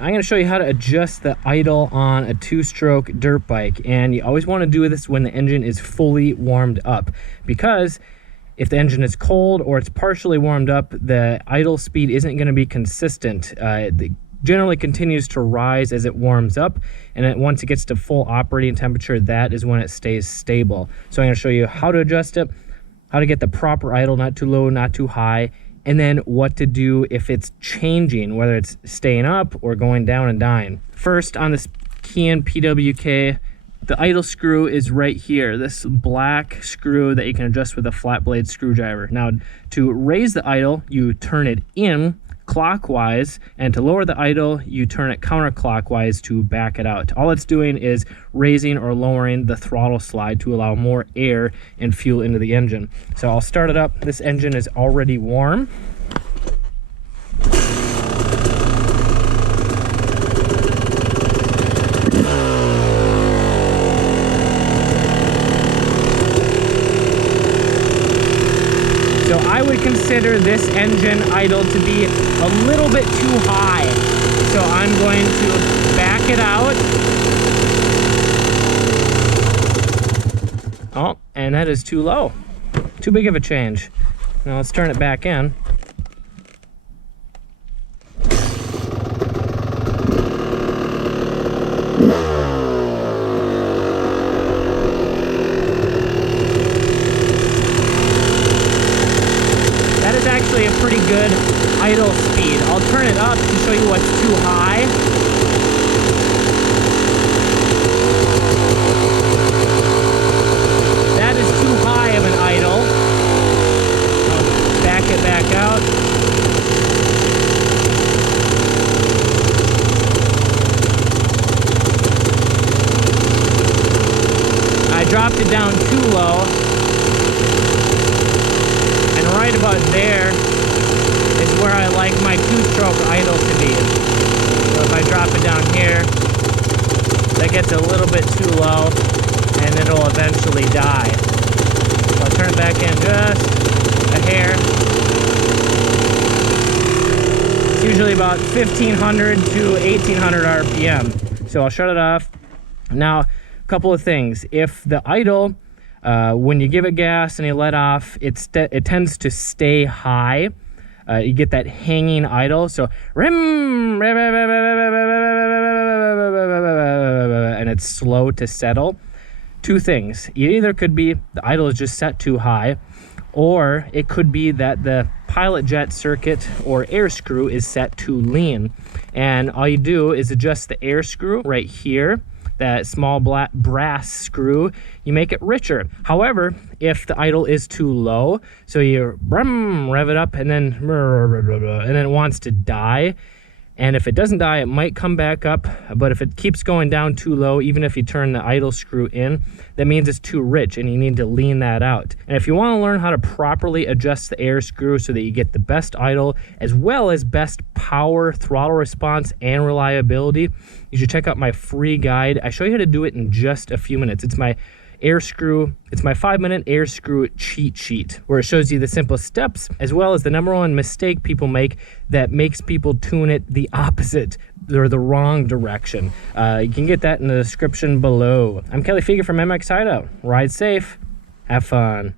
I'm going to show you how to adjust the idle on a 2-stroke dirt bike. And you always want to do this when the engine is fully warmed up, because if the engine is cold or it's partially warmed up, the idle speed isn't going to be consistent. It generally continues to rise as it warms up, and once it gets to full operating temperature, that is when it stays stable. So I'm going to show you how to adjust it, how to get the proper idle, not too low, not too high, and then what to do if it's changing, whether it's staying up or going down and dying. First, on this Kean PWK, the idle screw is right here, this black screw that you can adjust with a flat blade screwdriver. Now, to raise the idle, you turn it in clockwise, and to lower the idle, you turn it counterclockwise to back it out. All it's doing is raising or lowering the throttle slide to allow more air and fuel into the engine. So I'll start it up. This engine is already warm. So I would consider this engine idle to be a little bit too high. So I'm going to back it out. Oh, and that is too low. Too big of a change. Now let's turn it back in. Actually a pretty good idle speed. I'll turn it up to show you what's too high. That is too high of an idle. I'll back it back out. I dropped it down too low. Right about there is where I like my 2-stroke idle to be. So if I drop it down here, that gets a little bit too low, and it'll eventually die. So I'll turn it back in just a hair. It's usually about 1500 to 1800 RPM. So I'll shut it off. Now, a couple of things. If the idle, when you give it gas and you let off, it tends to stay high. You get that hanging idle. So and it's slow to settle. Two things. It either could be the idle is just set too high, or it could be that the pilot jet circuit or air screw is set too lean. And all you do is adjust the air screw right here, that small black brass screw, you make it richer. However, if the idle is too low, so you rev it up and then it wants to die, and if it doesn't die, it might come back up. But if it keeps going down too low, even if you turn the idle screw in, that means it's too rich and you need to lean that out. And if you want to learn how to properly adjust the air screw so that you get the best idle as well as best power, throttle response, and reliability, you should check out my free guide. I show you how to do it in just a few minutes. It's my 5-minute air screw cheat sheet, where it shows you the simplest steps as well as the #1 mistake people make that makes people tune it the opposite or the wrong direction. You can get that in the description below. I'm Kelly Fiege from MX Hideout. Ride safe, have fun.